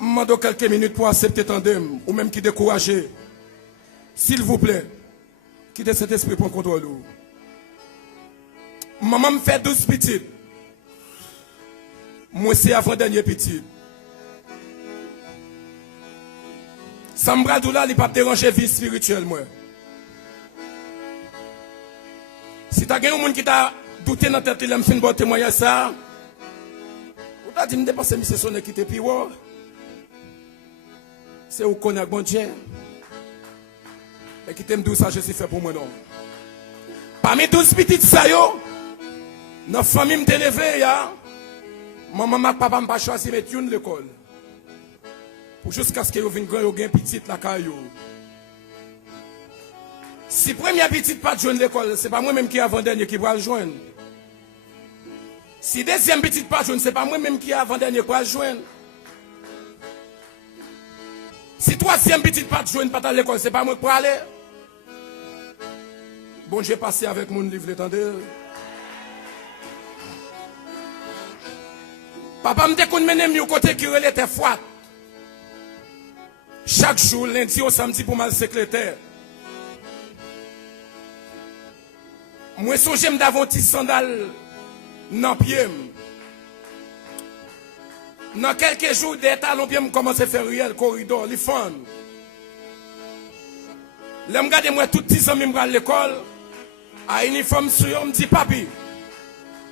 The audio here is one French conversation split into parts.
Je demande quelques minutes pour accepter tandem, ou même qui décourager. S'il vous plaît, quittez cet esprit pour contrôler. Maman me fait 12 petites. Moi, c'est avant-dernier petit. Ça me bradou là, il ne pas déranger la vie spirituelle, moi. Si tu as quelqu'un qui t'a douté dans ta tête, il me fait un bon témoignage ça. Ou t'as dit, je me dépense, c'est son qui te pire. C'est où qu'on a bon Dieu. Et qui t'aime d'où ça, je suis fait pour moi, non. Parmi 12 petites ça, yo, notre famille m'a élevé, ya. Maman et papa m'ont pas choisi de mettre une l'école. Pour jusqu'à ce que vous viennent grand, vous avez une petite la caillou. Si première petite pas de joindre l'école, ce n'est pas moi-même qui avant-dernier qui va le joindre. Si deuxième petite pas de joindre, ce n'est pas moi-même qui avant-dernier qui va le joindre. Si troisième petite pas de joindre pas à l'école, ce n'est pas moi qui va aller. Bon, j'ai passé avec mon livre, l'étendue. Papa me dit qu'on mène mieux côté qui relève tes fouettes. Chaque jour, lundi au samedi pour mal secrétaire. Moi, j'aime d'avoir un petit sandal dans le pied. Dans quelques jours, des talons pieds me commence à faire réel corridor, les fun. Là, je regarde moi tout petit amis à l'école. À uniforme sur, me dit papi.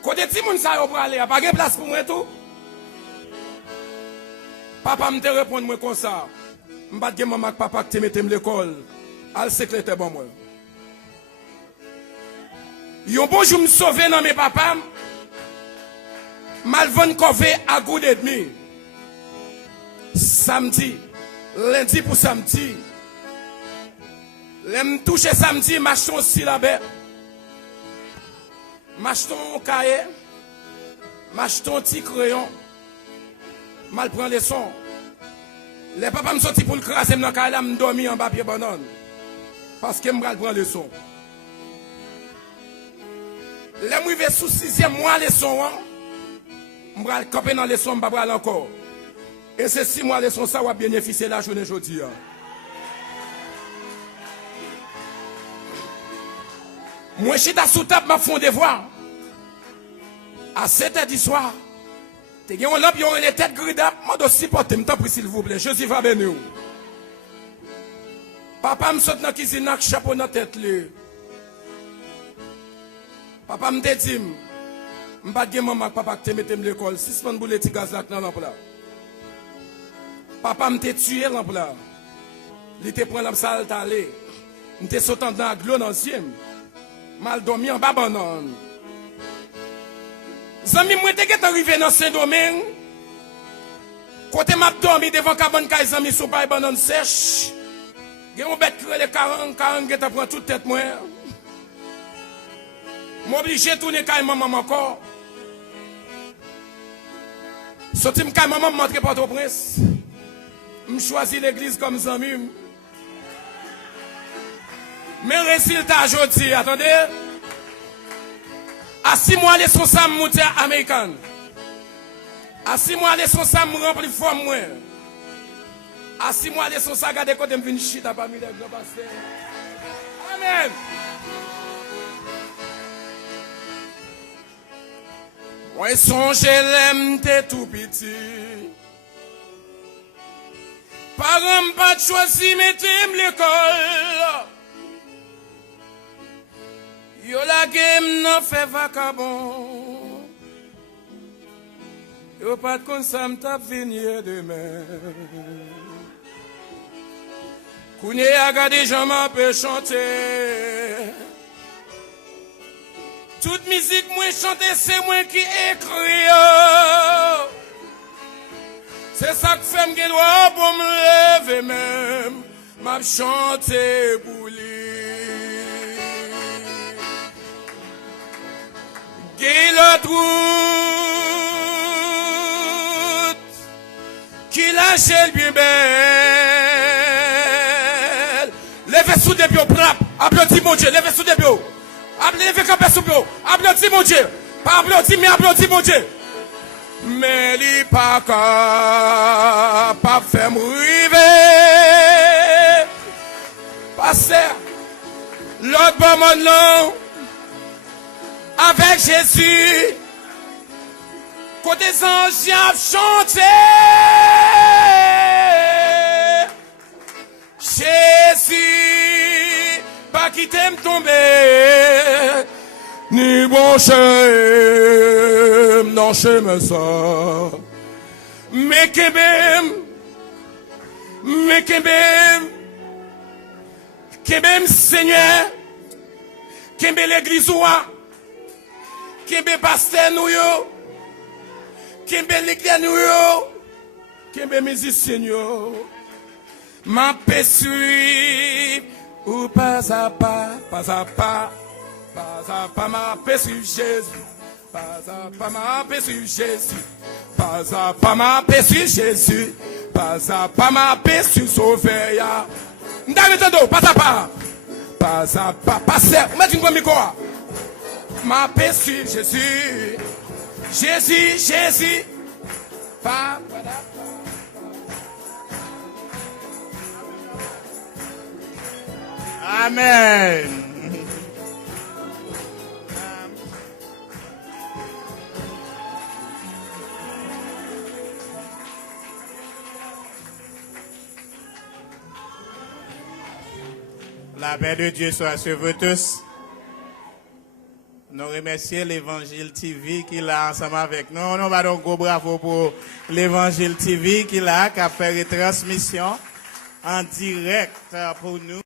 Côté petit monde ça va aller, pas de place pour moi tout. Papa me te répond moi comme ça. Je vais dire maman que papa te mette à l'école. Al secrétaire bon moi. Yon bonjour me sauver dans mes papas. Malvon Kové à goût et demi. Samedi, lundi pour samedi. L'aime toucher samedi, m'acheton aussi là-bas. M'acheton un cahier. M'acheton un petit crayon. Mal prend les sons. Les papas me sorti pour le craser dans le cahier là, me dormi en bas pied banane. Parce que me prend les sons. Les mouillés sous 6e mois les sons. Je vais camper dans les sons, je vais encore. Et c'est 6 mois les sons, ça va bénéficier la journée aujourd'hui. Moi, je suis dans sous table, je fais des devoirs. À 7h du soir, tu as un lampe, tu as les têtes grides, je dois supporter, je t'en prie s'il vous plaît. Jésus va bénir. Papa me saute dans la cuisine avec chapeau dans la tête. Papa me dit, je ne vais pas dire maman papa que tu mets l'école. Si c'est pas une boule de gaz dans l'ample là. Papa me tué l'ample là. Il te prend l'ample ça, il t'a allé. Il te sauté dans la glone ancienne. Mal dormi en bas banane. Zami moi te arrivé dans Saint-Domingue. Côté m'a dormi devant cabane kay zami sou bay banane sèche. Gen on bête les 40 get prend toute tête moi. M'obligé tourner kay maman encore. Sorti m'kay maman m'entrer Port-au-Prince. Me choisi l'église comme zami. Mais résultat aujourd'hui, attendez. À 6 mois, les sont ça monter américaine. À 6 mois, les sont ça me remplir forme moi. À 6 mois, les sont ça garder côté me venir chita parmi les grands pasteurs. Amen. Moi songe l'aime t'es tout petit. Parents pas choisi mettre l'école. Yo la game nan fait vacabon. Yo pas de kon ça m'tap venir demain. Kounye a gade gens m'appelle chanter. Toute musique moi chanter c'est moi qui écris. C'est ça que fait m'gen droit pour me lever même. M'a chanter pour lui. Qui l'autre route qui lâche le bien belle. Levez sous des bio, frappe. Applaudis mon Dieu, levez sous des bio. Levez campé sous bio. Applaudis mon Dieu. Pas applaudis, mais applaudis mon Dieu. mais li pas capable faire m'river. Pasteur, l'autre bon mon nom, avec Jésus, côté des anges chanter. Jésus, pas qui t'aime tomber, ni bon chem, non chem ça. Mais kebem Seigneur, kembe l'église ouah, kembe pasteur nou yo, kembe l'église nou yo, kembe musicien yo. Ma paix suit, ou pas à pas, pas à pas, pas à pas, ma paix suit Jésus, pas à pas, ma paix suit Jésus, pas à pas, ma paix suit Jésus, pas à pas, ma paix suit Sauveur. N'davez-vous pas à pas, pas à pas, pasteur, mettez une bonne micro. Ma paix suit Jésus, Jésus, Jésus, pas, Amen. La paix de Dieu soit sur vous tous. Nous remercions l'Évangile TV qui est là ensemble avec nous. Nous allons donc bravo pour l'Évangile TV qui est là, qui a fait une transmission en direct pour nous.